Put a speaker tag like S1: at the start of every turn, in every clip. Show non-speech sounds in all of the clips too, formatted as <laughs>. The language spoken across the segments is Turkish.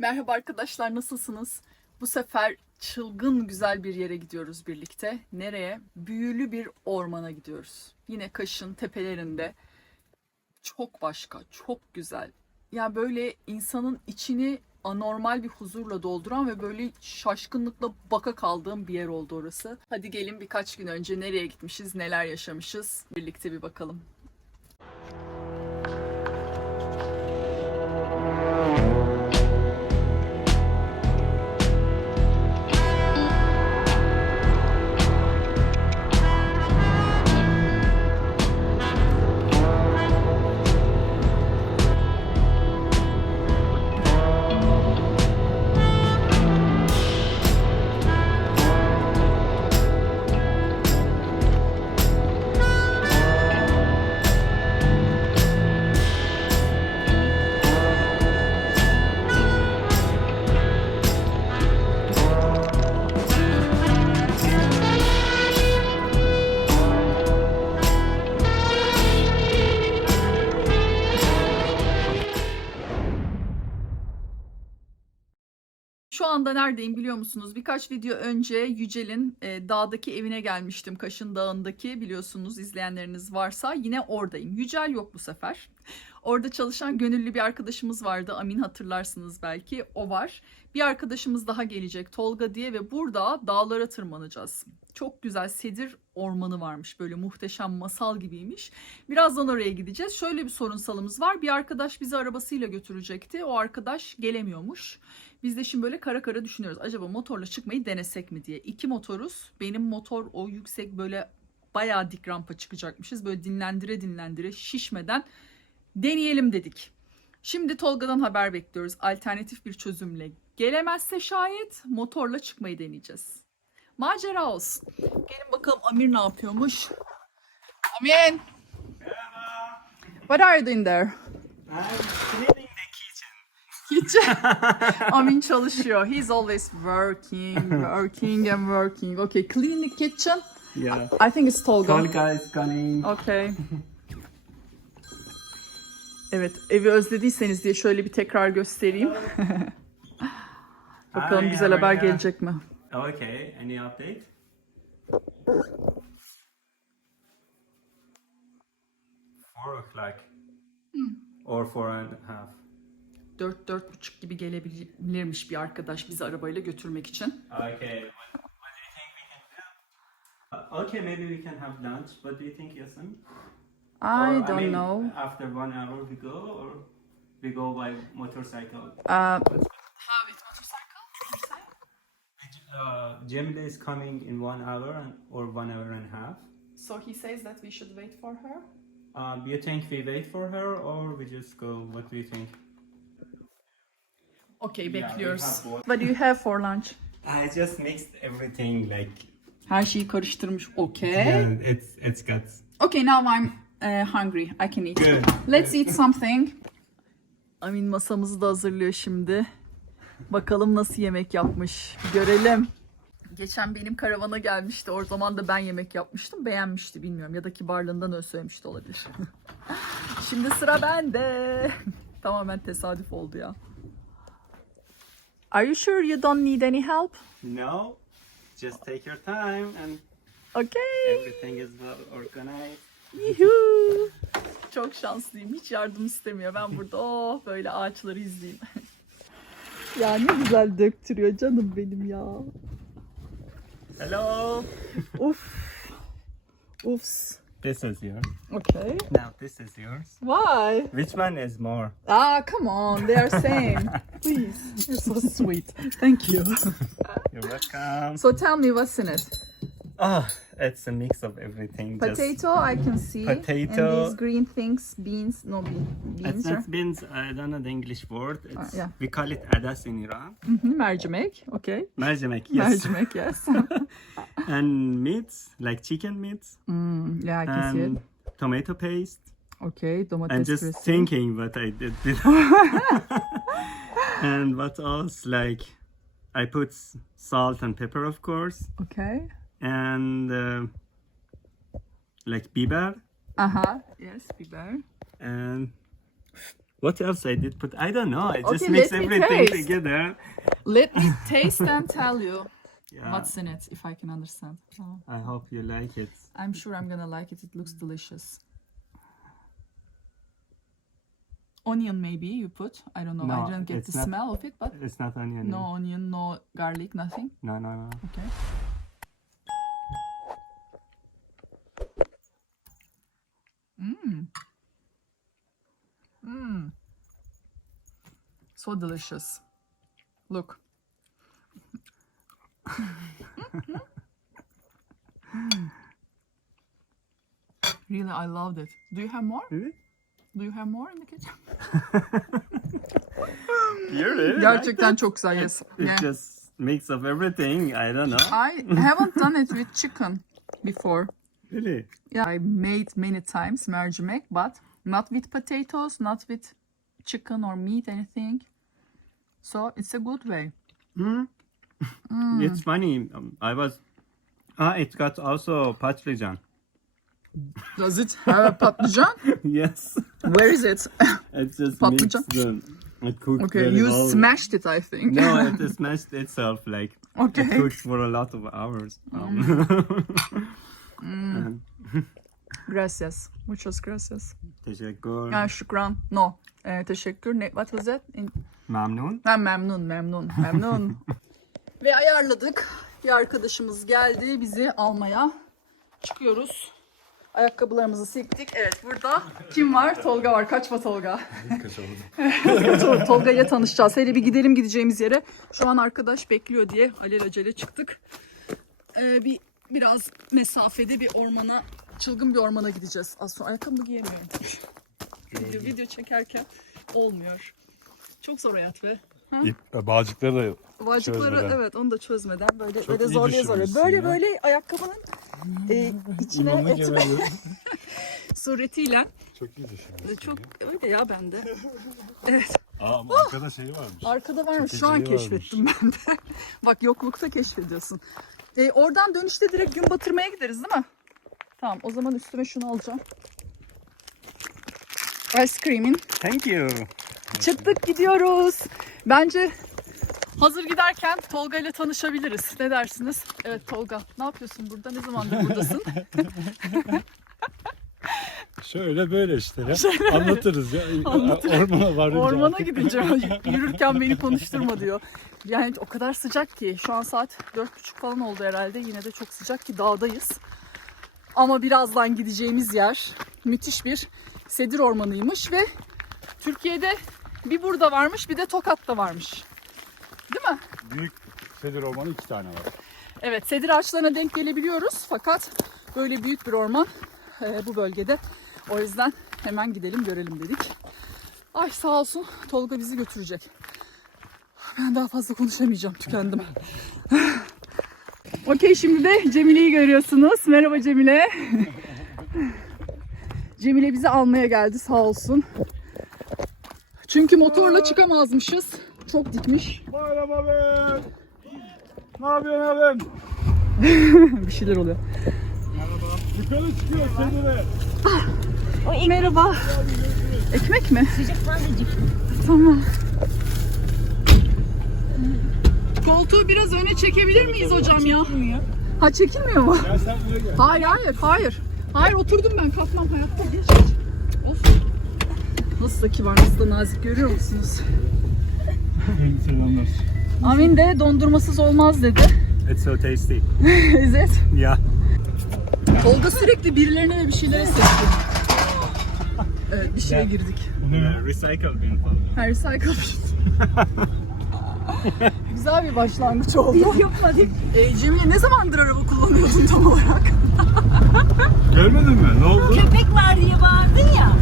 S1: Merhaba arkadaşlar nasılsınız? Bu sefer çılgın güzel bir yere gidiyoruz birlikte. Nereye? Büyülü bir ormana gidiyoruz. Yine Kaş'ın tepelerinde. Çok başka, çok güzel. Ya böyle insanın içini anormal bir huzurla dolduran ve böyle şaşkınlıkla baka kaldığım bir yer oldu orası. Hadi gelin birkaç gün önce nereye gitmişiz, neler yaşamışız birlikte bir bakalım. Anda neredeyim biliyor musunuz? Birkaç video önce Yücel'in e, dağdaki evine gelmiştim. Kaşın Dağı'ndaki biliyorsunuz izleyenleriniz varsa yine oradayım. Yücel yok bu sefer. Orada çalışan gönüllü bir arkadaşımız vardı. Amin hatırlarsınız belki. O var. Bir arkadaşımız daha gelecek Tolga diye ve burada dağlara tırmanacağız. Çok güzel sedir ormanı varmış. Böyle muhteşem masal gibiymiş. Birazdan oraya gideceğiz. Şöyle bir sorunsalımız var. Bir arkadaş bizi arabasıyla götürecekti. O arkadaş gelemiyormuş. Biz de şimdi böyle kara kara düşünüyoruz. Acaba motorla çıkmayı denesek mi diye. İki motoruz. Benim motor o yüksek böyle bayağı dik rampa çıkacakmışız. Böyle dinlendire dinlendire şişmeden deneyelim dedik. Şimdi Tolga'dan haber bekliyoruz. Alternatif bir çözümle gelemezse şayet motorla çıkmayı deneyeceğiz. Macera olsun. Gelin bakalım Amir ne yapıyormuş. Amin. What are you doing there?
S2: I'm cleaning. Kitchen. <laughs>
S1: Amin çalışıyor. He's always working, working and working. Okay, clean the kitchen.
S2: Yeah.
S1: I think it's Tolga.
S2: Tolga is coming.
S1: Okay. Evet, evi özlediyseniz diye şöyle bir tekrar göstereyim. <laughs> Bakalım
S2: Hi,
S1: güzel haber gelecek mi?
S2: Okay, any update? Four o'clock. Or four and a half.
S1: Dört, dört buçuk gibi gelebilirmiş bir arkadaş bizi arabayla götürmek için.
S2: Okay. What, what do you think we can do? Uh, okay, maybe we can have lunch. What do you think, Yasin?
S1: I
S2: Or,
S1: don't
S2: mean,
S1: know.
S2: After one hour we go, or we go by motorcycle?
S1: Uh, have it motorcycle?
S2: Uh, Jamila is coming in one hour and, or one hour and a half.
S1: So he says that we should wait for her.
S2: Um, do you think we wait for her or we just go? What do you think?
S1: Okay, bekliyoruz. What do you have for lunch?
S2: I just mixed everything like
S1: Her şeyi karıştırmış. Okay.
S2: yeah, it's it's got
S1: Okay, now I'm uh, hungry. I can eat.
S2: Good.
S1: Let's eat something. Amin masamızı da hazırlıyor şimdi. Bakalım nasıl yemek yapmış. Görelim. Geçen benim karavana gelmişti. O zaman da ben yemek yapmıştım. Beğenmişti bilmiyorum. Ya da kibarlığından öyle söylemiş de olabilir. <laughs> şimdi sıra bende. Tamamen tesadüf oldu ya. Are you sure you don't need any help?
S2: no. Just take your time and
S1: Okay.
S2: everything is well organized.
S1: Yuhuu. Çok şanslıyım. Hiç yardım istemiyor. Ben burada oh böyle ağaçları izleyeyim. <laughs> ya ne güzel döktürüyor canım benim ya.
S2: Hello.
S1: Uf. Ufs.
S2: This is yours.
S1: Okay.
S2: Now this is yours.
S1: Why?
S2: Which one is more?
S1: Ah, come on. They are same. <laughs> Please. You're so sweet. Thank you.
S2: You're welcome.
S1: So tell me what's in it.
S2: Oh, it's a mix of everything. Just
S1: Potato, I can see.
S2: Potato.
S1: And these green things, beans, no bean,
S2: It's
S1: beans. Are...
S2: not beans. I don't know the English word. It's,
S1: yeah.
S2: We call it adas in Iran.
S1: Mhm, Mercimek. Okay.
S2: Mercimek, yes.
S1: Mercimek, yes. <laughs>
S2: and meats, like chicken meats.
S1: mm, yeah, I can see it.
S2: and tomato paste.
S1: Okay, domates
S2: I'm just
S1: püresi.
S2: thinking what I did. <laughs> and what else? Like, I put s- salt and pepper, of course,
S1: Okay.
S2: And uh, like biber
S1: Aha. Yes, biber.
S2: and What else I did? But I don't know. I just
S1: Okay,
S2: mix
S1: let me
S2: everything
S1: taste.
S2: together.
S1: Let me taste and tell you <laughs>
S2: Yeah.
S1: what's in it, if I can understand. Oh,
S2: I hope you like it.
S1: I'm sure I'm gonna like it. It looks delicious. Onion, maybe you put. I don't know.
S2: No,
S1: I didn't get the
S2: not-
S1: smell of it, but
S2: It's not onion.
S1: no onion, no garlic, nothing.
S2: No, no, no.
S1: Okay. Mmm. Mmm. So delicious. Look. <laughs> Really, I loved it. Do you have more?
S2: Really?
S1: Do you have more in the kitchen? <laughs>
S2: You really?
S1: Gerçekten çok güzel. Yes.
S2: It
S1: Yeah.
S2: just mix of everything. I don't know.
S1: I haven't done it with chicken before.
S2: Really?
S1: Yeah, I made many times mercimek, but not with potatoes, not with chicken or meat, anything. So it's a good way.
S2: Hmm? It's funny. Um, I was. Ah, it got also patlıcan.
S1: Does it have a patlıcan? <laughs>
S2: yes.
S1: Where is it? <laughs>
S2: It just
S1: Patlıcan.
S2: mixed. It cooked
S1: okay,
S2: very
S1: you
S2: well.
S1: smashed it, I think.
S2: No, it <laughs> smashed itself. Like it
S1: okay.
S2: cooked for a lot of hours. Um, and-
S1: Gracias. Muchas gracias.
S2: Teşekkür.
S1: Ya şükran. No. Eh, teşekkür. Ne, what was that? In,
S2: Memnun.
S1: Ha, memnun, memnun, memnun. <laughs> Ve ayarladık. Bir arkadaşımız geldi bizi almaya. Çıkıyoruz. Ayakkabılarımızı siktik. Evet burada kim var? Tolga var. Kaçma Tolga. Tol- Tolga ile tanışacağız. Hele bir gidelim gideceğimiz yere. Şu an arkadaş bekliyor diye alelacele çıktık. Ee, bir biraz mesafede bir ormana, çılgın bir ormana gideceğiz. Az sonra ayakkabımı giyemiyorum. video, video çekerken olmuyor. Çok zor hayat be.
S3: İp, bağcıkları da
S1: Bağcıkları
S3: Çözmeden.
S1: evet onu da çözmeden böyle
S3: Çok
S1: böyle zorluyor.
S3: düşünmüşsün
S1: Böyle
S3: ya.
S1: böyle ayakkabının e, içine etme <laughs> suretiyle
S3: Çok iyi düşünmüş.
S1: E, çok öyle ya bende.
S3: Aa ama arkada şey varmış.
S1: Arkada varmış şu an
S3: Çekiciliği
S1: keşfettim ben de. <laughs> Bak yoklukta keşfediyorsun. E, oradan dönüşte direkt gün batırmaya gideriz değil mi? Tamam o zaman üstüme şunu alacağım. Ice cream'in
S2: Thank you.
S1: Çıktık gidiyoruz. Bence hazır giderken Tolga ile tanışabiliriz. Ne dersiniz? Evet Tolga. Ne yapıyorsun burada? Ne zamandır buradasın? <laughs>
S3: Şöyle böyle işte ya. Anlatırız ya.
S1: Anlatırız.
S3: Ormana varınca.
S1: Ormana
S3: artık.
S1: gidince yürürken beni konuşturma diyor. Yani o kadar sıcak ki şu an saat dört buçuk falan oldu herhalde. Yine de çok sıcak ki dağdayız. Ama birazdan gideceğimiz yer müthiş bir sedir ormanıymış ve Türkiye'de bir burada varmış bir de Tokat'ta varmış. Değil mi?
S3: Büyük sedir ormanı iki tane var.
S1: Evet, sedir ağaçlarına denk gelebiliyoruz fakat böyle büyük bir orman e, bu bölgede. O yüzden hemen gidelim görelim dedik. Ay sağ olsun Tolga bizi götürecek. Ben daha fazla konuşamayacağım, tükendim. <laughs> Okey şimdi de Cemile'yi görüyorsunuz. Merhaba Cemile. <laughs> Cemile bizi almaya geldi sağ olsun. Çünkü motorla çıkamazmışız. Çok dikmiş.
S3: Bayram abim. Ne yapıyorsun abim? <laughs>
S1: Bir şeyler oluyor.
S3: Yukarı çıkıyor sedire.
S1: Merhaba. Ekmek mi? Tamam. Koltuğu biraz öne çekebilir miyiz hocam ya? Ha çekilmiyor mu?
S3: Gel sen buraya gel.
S1: Hayır hayır hayır. Hayır oturdum ben kalkmam hayatta geç. Of. Nasıl da kibar nasıl da nazik görüyor musunuz?
S3: Selamlar.
S1: Amin de dondurmasız olmaz dedi.
S2: It's so tasty. <laughs>
S1: İzzet.
S2: Yeah.
S1: Tolga sürekli birilerine ve bir şeylere seçti. Evet bir şeye girdik.
S2: Uh, recycle bin falan.
S1: Her recycle <laughs> Güzel bir başlangıç oldu. Yapmadık. E, Cemile ne zamandır araba kullanıyordun tam olarak? <laughs>
S3: Görmedin mi? Ne oldu?
S4: Köpek var diye bağırdın ya.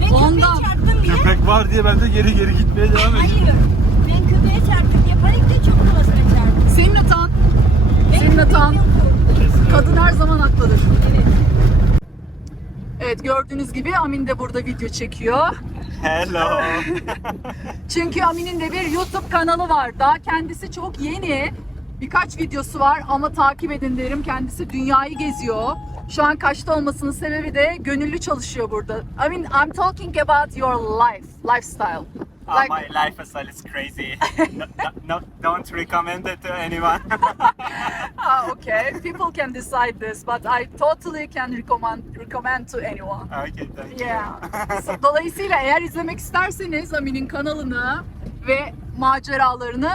S4: Ben
S1: Ondan.
S4: köpeğe çarptım diye.
S3: Köpek var diye ben de geri geri gitmeye devam ediyorum.
S4: Hayır. Ben köpeğe çarptım diye panikle çok havasına çarptım.
S1: Senin hatan.
S4: Ben
S1: Senin hatan. Kadın her zaman haklıdır.
S4: Evet.
S1: Evet gördüğünüz gibi Amin de burada video çekiyor.
S2: Hello. <laughs>
S1: Çünkü Amin'in de bir YouTube kanalı var. Daha kendisi çok yeni. Birkaç videosu var ama takip edin derim. Kendisi dünyayı geziyor. Şu an kaçta olmasının sebebi de gönüllü çalışıyor burada. I mean, I'm talking about your life, lifestyle.
S2: Uh,
S1: Like-
S2: my lifestyle is crazy. <laughs> no, no, don't recommend it to anyone. <laughs>
S1: Ah, okay. People can decide this, but I totally can recommend recommend to anyone.
S2: okay, thank you.
S1: Yeah. <laughs> So, Dolayısıyla eğer izlemek isterseniz Amin'in kanalını ve maceralarını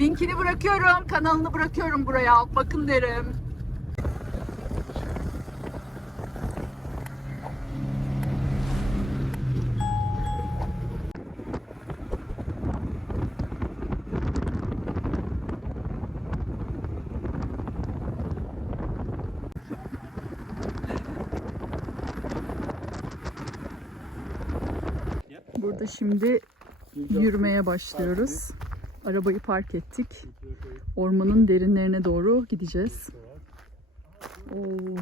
S1: linkini bırakıyorum, kanalını bırakıyorum buraya. Bakın derim. Burada şimdi yürümeye başlıyoruz. Arabayı park ettik. Ormanın derinlerine doğru gideceğiz. Oo.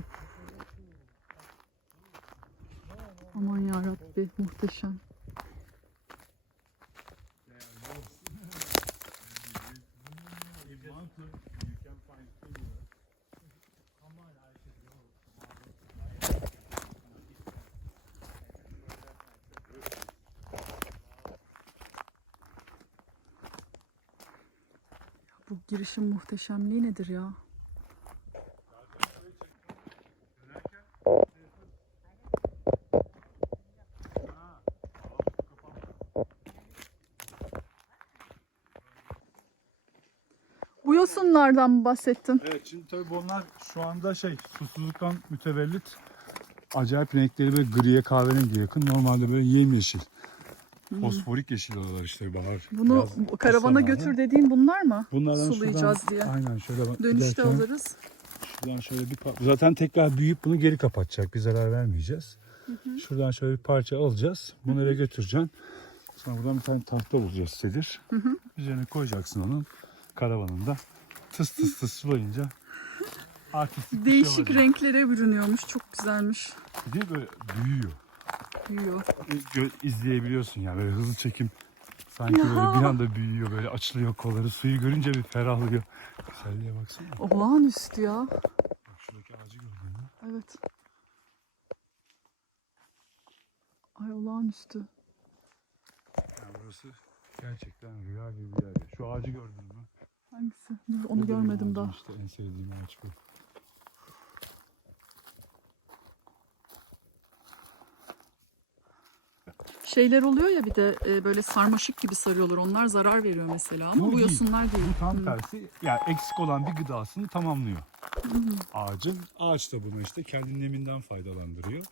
S1: Aman ya Rabbi muhteşem. Girişin muhteşemliği nedir ya? Bu yosunlardan mı bahsettin?
S3: Evet şimdi tabii bunlar şu anda şey susuzluktan mütevellit acayip renkleri böyle griye kahverengiye yakın. Normalde böyle yemyeşil. Fosforik yeşil olalar işte bahar.
S1: Bunu bu karavana
S3: zamanı.
S1: götür dediğin bunlar mı?
S3: Bunlardan
S1: Sulayacağız
S3: şuradan,
S1: diye.
S3: Aynen şöyle bak.
S1: Dönüşte
S3: giderken
S1: alırız.
S3: Şuradan şöyle bir par- Zaten tekrar büyüyüp bunu geri kapatacak. Bir zarar vermeyeceğiz. Şuradan şöyle bir parça alacağız. Bunu eve götüreceksin. Sonra buradan bir tane tahta bulacağız sedir. Üzerine koyacaksın onun karavanında. Tıs tıs tıs sulayınca artistik şey
S1: Değişik
S3: olacak.
S1: renklere bürünüyormuş. Çok güzelmiş.
S3: Bir de böyle büyüyor.
S1: Büyüyor.
S3: Gö- izleyebiliyorsun yani böyle hızlı çekim. Sanki böyle bir anda büyüyor böyle açılıyor kolları. Suyu görünce bir ferahlıyor. Güzelliğe baksana.
S1: Olağanüstü ya.
S3: Bak şuradaki ağacı gördün mü?
S1: Evet. Ay olağanüstü.
S3: Yani burası gerçekten rüya gibi bir yer. Şu ağacı gördün mü?
S1: Hangisi? Dur,
S3: Bu
S1: onu
S3: benim
S1: görmedim
S3: ağacım
S1: daha.
S3: İşte en sevdiğim ağaç bu.
S1: Şeyler oluyor ya bir de e, böyle sarmaşık gibi sarıyorlar. Onlar zarar veriyor mesela ama
S3: Bu
S1: bu
S3: değil.
S1: yosunlar değil.
S3: Bu tam
S1: Hı.
S3: tersi yani eksik olan bir gıdasını tamamlıyor. Ağacın. Ağaç da bunu işte kendi neminden faydalandırıyor.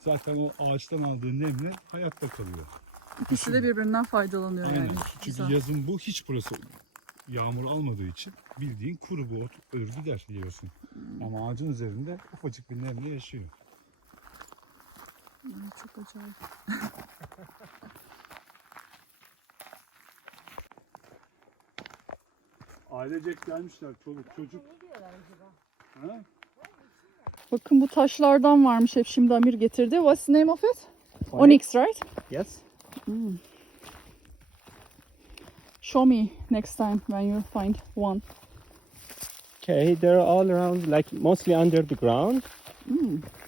S3: Zaten o ağaçtan aldığı nemle hayatta kalıyor.
S1: İkisi de birbirinden faydalanıyor
S3: Aynen.
S1: yani.
S3: Çünkü
S1: Güzel.
S3: yazın bu hiç burası yağmur almadığı için bildiğin kuru bu ot ölür gider diyorsun. Ama ağacın üzerinde ufacık bir nemle yaşıyor.
S1: Ay, çok acayip. <laughs>
S3: Ailecek gelmişler çoluk çocuk. Ha?
S1: Bakın bu taşlardan varmış hep şimdi Amir getirdi. What's the name of it? Onyx, right?
S2: Yes.
S1: Show me next time when you find one.
S5: Okay, they're all around, like mostly under the ground.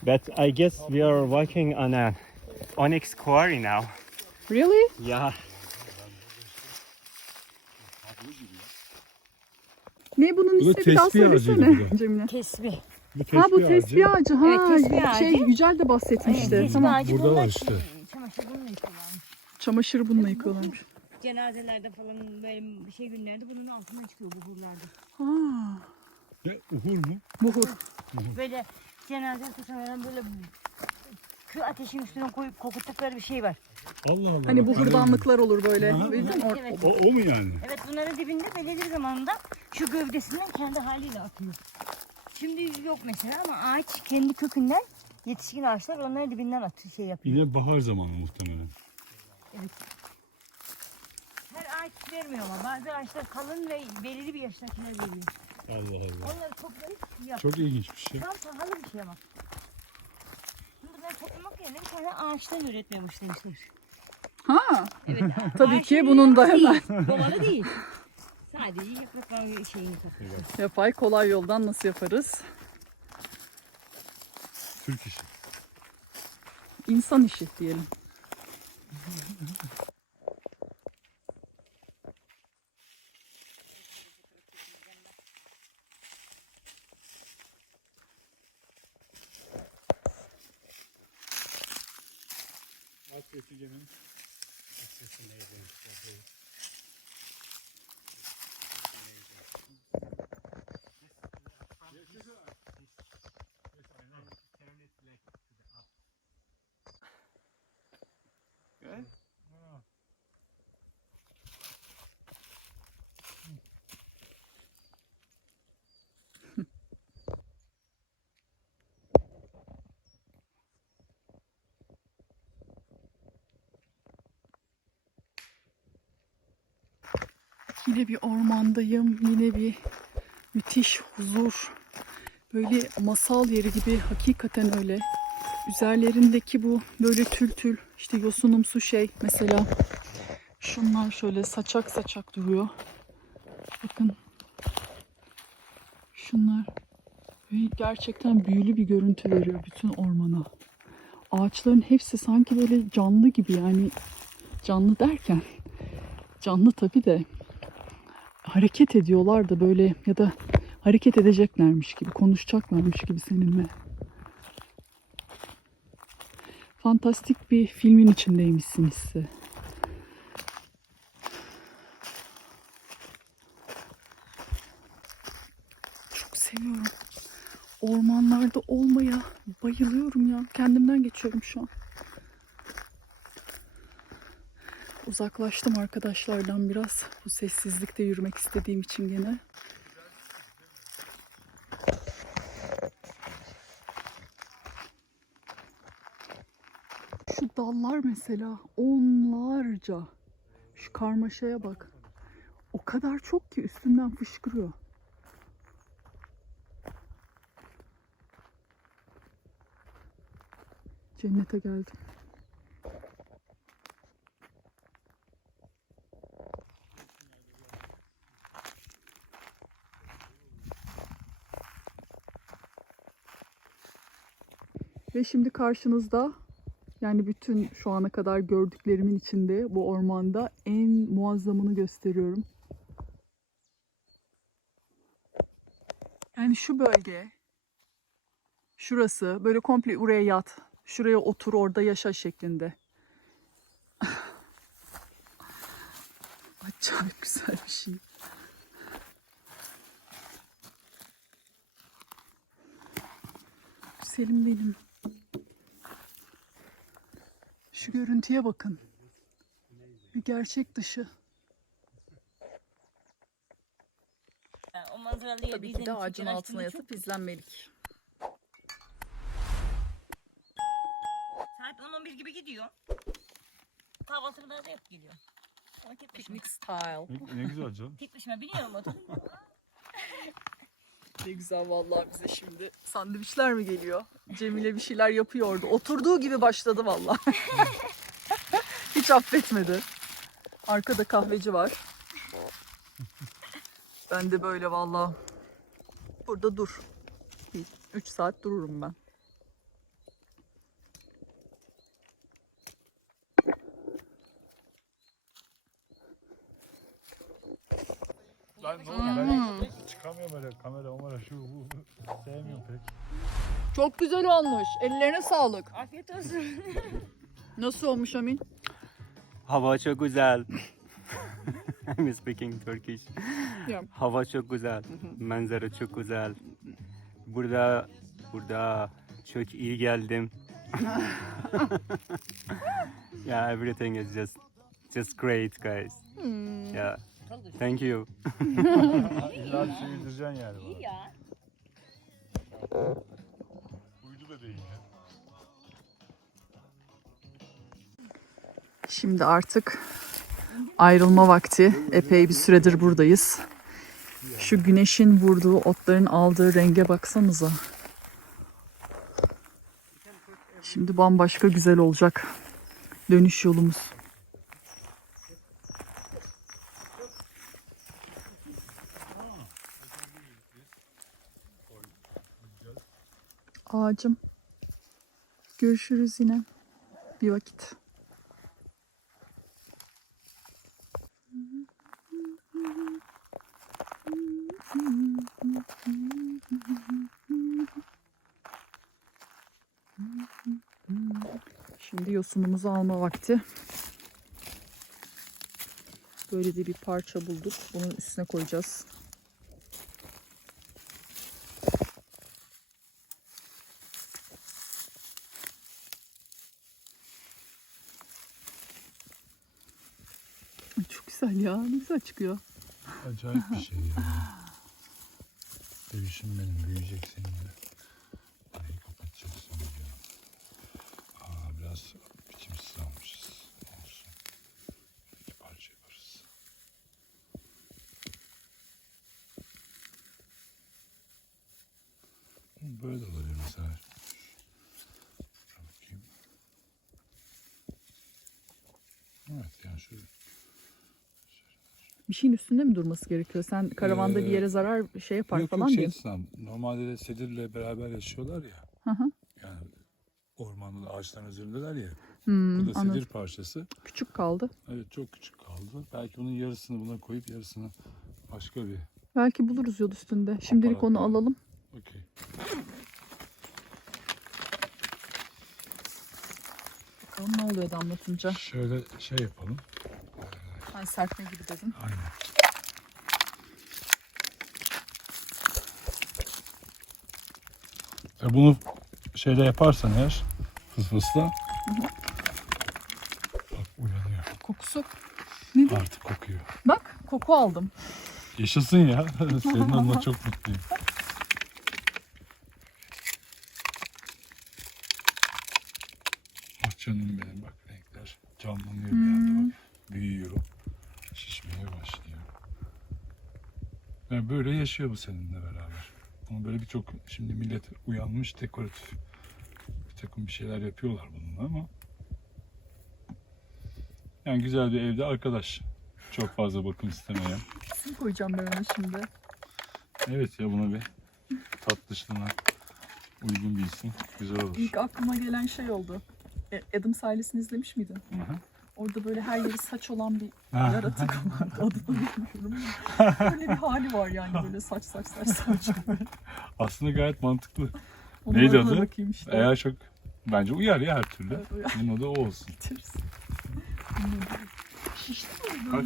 S5: But I guess we are working on a onyx quarry now.
S1: Really?
S5: Yeah.
S1: Ne bunun
S3: Bu da
S1: ismi bir daha
S3: tesbih ağacıydı
S1: söylesene
S3: bu.
S1: Cemile.
S4: Tesbih.
S3: Bu
S1: Ha bu
S3: ağacı.
S1: tesbih ağacı. Ha,
S4: Evet, tesbih
S1: şey
S4: ağacı.
S1: Yücel de bahsetmişti.
S4: Tesbih
S1: Tamam.
S4: ağacı
S3: burada var işte.
S4: Çamaşır bununla yıkıyorlar.
S1: Çamaşırı bununla yıkıyorlarmış.
S4: Cenazelerde falan böyle bir şey günlerde bunun altına çıkıyor buhurlarda.
S1: Ha,
S3: Ne uhur mu?
S1: buhur.
S4: Böyle cenaze tutanların böyle kı ateşin üstüne koyup kokuttukları bir şey var.
S3: Allah Allah.
S1: Hani
S3: bak,
S1: buhurdanlıklar olur böyle. Bildin mi? Or-
S4: Evet.
S3: O, o mu yani?
S4: Evet bunların dibinde belirli bir zamanda şu gövdesinden kendi haliyle atıyor. Şimdi yok mesela ama ağaç kendi kökünden yetişkin ağaçlar onların dibinden atıyor şey yapıyor.
S3: Yine bahar zamanı muhtemelen.
S4: Her ağaç vermiyor ama bazı ağaçlar kalın ve belirli bir yaştakiler veriyor.
S3: Allah Allah.
S4: Onları toplayıp yap.
S3: Çok ilginç bir şey.
S4: Tam pahalı bir şey ama. Toplamak yerine bir tane ağaçtan üretmeye başlamışlar.
S1: Ha,
S4: Evet. <laughs>
S1: tabii ki bunun da hemen
S4: Domalı değil. Sadece yapraklar şeyini topluyor.
S1: yapay kolay yoldan nasıl yaparız?
S3: Türk işi.
S1: İnsan işi diyelim. <laughs>
S3: Akrefigenin
S1: Yine bir ormandayım. Yine bir müthiş huzur. Böyle masal yeri gibi hakikaten öyle. Üzerlerindeki bu böyle tül tül işte yosunumsu şey mesela şunlar şöyle saçak saçak duruyor. Bakın. Şunlar gerçekten büyülü bir görüntü veriyor bütün ormana. Ağaçların hepsi sanki böyle canlı gibi yani canlı derken canlı tabii de hareket ediyorlar da böyle ya da hareket edeceklermiş gibi, konuşacaklarmış gibi seninle. Fantastik bir filmin içindeymişsin hissi. Çok seviyorum. Ormanlarda olmaya bayılıyorum ya. Kendimden geçiyorum şu an. Uzaklaştım arkadaşlardan biraz. Bu sessizlikte yürümek istediğim için gene. Şu dallar mesela onlarca. Şu karmaşaya bak. O kadar çok ki üstünden fışkırıyor. Cennete geldim. Ve şimdi karşınızda yani bütün şu ana kadar gördüklerimin içinde bu ormanda en muazzamını gösteriyorum. Yani şu bölge, şurası böyle komple oraya yat, şuraya otur orada yaşa şeklinde. <laughs> Acayip güzel bir şey. Güzelim benim. Şu görüntüye bakın. Bir gerçek dışı.
S4: O manzaralı
S1: Tabii ki de ağacın altına yatıp izlenmelik.
S4: Saat 10-11 gibi gidiyor. Geliyor. Ama tek başıma.
S1: Picnic style.
S3: Ne, ne güzel canım.
S4: Tek başıma biniyorum motoru. <laughs>
S1: Ne güzel vallahi bize şimdi sandviçler mi geliyor? Cemile bir şeyler yapıyor orada. Oturduğu gibi başladı vallahi. <laughs> Hiç affetmedi. Arkada kahveci var. Ben de böyle vallahi burada dur. 3 saat dururum. Ben
S3: ne oldu? Ben çıkamıyorum öyle kamera omara şu bu. bu. Sevmiyorum pek.
S1: Çok güzel olmuş. Ellerine sağlık.
S4: Afiyet olsun. <laughs>
S1: Nasıl olmuş Amin?
S5: Hava çok güzel. <laughs> I'm speaking Turkish.
S1: Yeah.
S5: Hava çok güzel. Manzara çok güzel. Burada burada çok iyi geldim. <laughs> yeah, everything is just just great, guys. Yeah. Thank you.
S3: İlla bir şey yedireceksin yani bana.
S4: ya.
S1: Şimdi artık ayrılma vakti. Epey bir süredir buradayız. Şu güneşin vurduğu otların aldığı renge baksanıza. Şimdi bambaşka güzel olacak dönüş yolumuz. Ağacım Görüşürüz yine bir vakit. Şimdi yosunumuzu alma vakti. Böyle de bir parça bulduk. Bunun üstüne koyacağız. Çok güzel ya. Ne güzel çıkıyor.
S3: Acayip bir şey ya. Bebişim benim büyüyecek seninle. Neyi kapatacaksın ya. Aa biraz biçimsiz almışız. Olsun. İki parça yaparız. Hı, Böyle de olabilir mesela. Dur bakayım. Evet yani şöyle
S1: Bir şeyin üstünde mi durması gerekiyor? Sen karavanda bir
S3: Ee,
S1: yere zarar şey yapar
S3: Yok
S1: falan
S3: yok şey. İslam. Normalde de sedirle beraber yaşıyorlar ya.
S1: Hı hı.
S3: Yani ormanda da ağaçların üzerindeler ya.
S1: Hmm,
S3: Bu da
S1: anladım.
S3: sedir parçası.
S1: Küçük kaldı.
S3: Evet çok küçük kaldı. Belki bunun yarısını buna koyup yarısını başka bir.
S1: Belki buluruz yol üstünde. Şimdilik onu alalım.
S3: Okey.
S1: Bakalım ne oluyor damlatınca.
S3: Şöyle şey yapalım.
S1: Ben serpme gibi dedim.
S3: Aynen. E bunu şeyle yaparsan eğer fısfısla bak uyanıyor.
S1: Kokusu. Nedir?
S3: Artık kokuyor.
S1: Bak koku aldım.
S3: Yaşasın ya. <laughs> Senin onunla çok mutluyum. <laughs> Ah canım benim bak renkler canlanıyor bir anda bak. Büyüyor. Şişmeye başlıyor. Ve böyle yaşıyor bu seninle beraber. Ama böyle birçok şimdi millet uyanmış dekoratif bir takım bir şeyler yapıyorlar bununla ama yani güzel bir evde arkadaş. Çok fazla bakım istemeyen.
S1: İsim koyacağım ben ona şimdi.
S3: Evet ya buna bir tatlışlığına uygun bir isim. Güzel olur.
S1: İlk aklıma gelen şey oldu. E, Adam ailesini izlemiş miydin?
S3: Hı hı.
S1: Orada böyle her yeri saç olan bir yaratık <laughs> vardı. Adını bilmiyorum. Böyle bir hali var yani böyle saç saç saç saç. <laughs>
S3: Aslında gayet mantıklı.
S1: Onun
S3: Neydi adı?
S1: işte.
S3: Eğer çok bence uyar ya her türlü.
S1: Evet, uyar.
S3: Bunun adı o olsun.
S1: Şişti mi?
S3: Bak.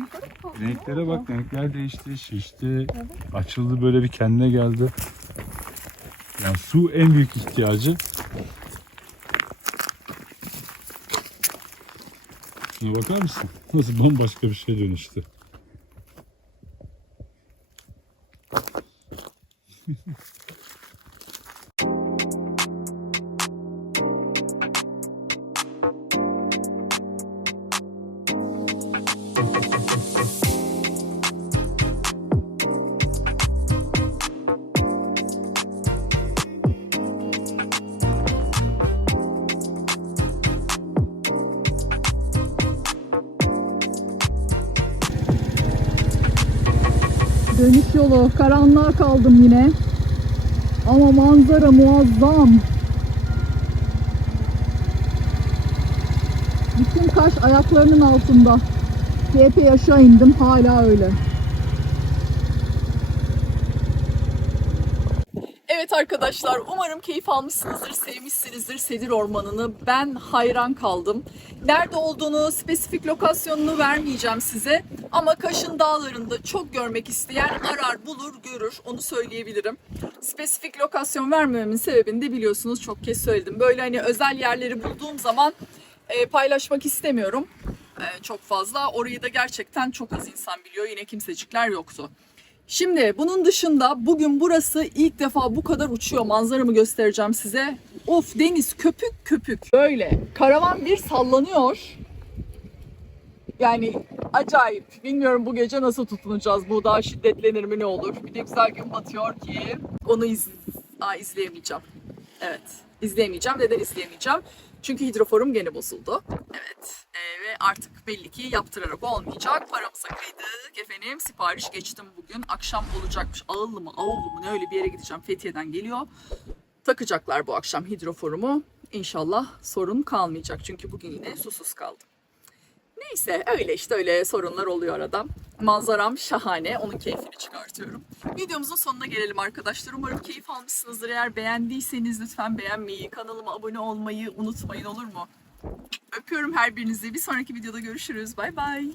S3: Renklere bak renkler değişti, şişti, açıldı böyle bir kendine geldi. Yani su en büyük ihtiyacı. Şuna bakar mısın? Nasıl bambaşka bir şey dönüştü.
S1: Karanlığa kaldım yine. Ama manzara muazzam. Bütün kaş ayaklarının altında. Epey aşağı indim. Hala öyle. Evet arkadaşlar umarım keyif almışsınızdır, sevmişsinizdir Sedir Ormanı'nı. Ben hayran kaldım. Nerede olduğunu, spesifik lokasyonunu vermeyeceğim size. Ama Kaş'ın dağlarında çok görmek isteyen arar, bulur, görür. Onu söyleyebilirim. Spesifik lokasyon vermememin sebebini de biliyorsunuz çok kez söyledim. Böyle hani özel yerleri bulduğum zaman e, paylaşmak istemiyorum. E, çok fazla. Orayı da gerçekten çok az insan biliyor. Yine kimsecikler yoktu. Şimdi bunun dışında bugün burası ilk defa bu kadar uçuyor. Manzaramı göstereceğim size. Of deniz köpük köpük. Böyle karavan bir sallanıyor. Yani acayip. Bilmiyorum bu gece nasıl tutunacağız. Bu daha şiddetlenir mi ne olur. Bir de güzel gün batıyor ki onu iz Aa, izleyemeyeceğim. Evet izleyemeyeceğim. Neden izleyemeyeceğim? Çünkü hidroforum gene bozuldu. Evet. Ee, ve artık belli ki yaptırarak olmayacak. Paramıza kıydık efendim. Sipariş geçtim bugün. Akşam olacakmış. Ağıllı mı, Ağıllı mı ne öyle bir yere gideceğim. Fethiye'den geliyor. Takacaklar bu akşam hidroforumu. İnşallah sorun kalmayacak. Çünkü bugün yine susuz kaldım. Neyse öyle işte öyle sorunlar oluyor arada. Manzaram şahane. Onun keyfini çıkartıyorum. Videomuzun sonuna gelelim arkadaşlar. Umarım keyif almışsınızdır. Eğer beğendiyseniz lütfen beğenmeyi, kanalıma abone olmayı unutmayın olur mu? Öpüyorum her birinizi. Bir sonraki videoda görüşürüz. Bay bay.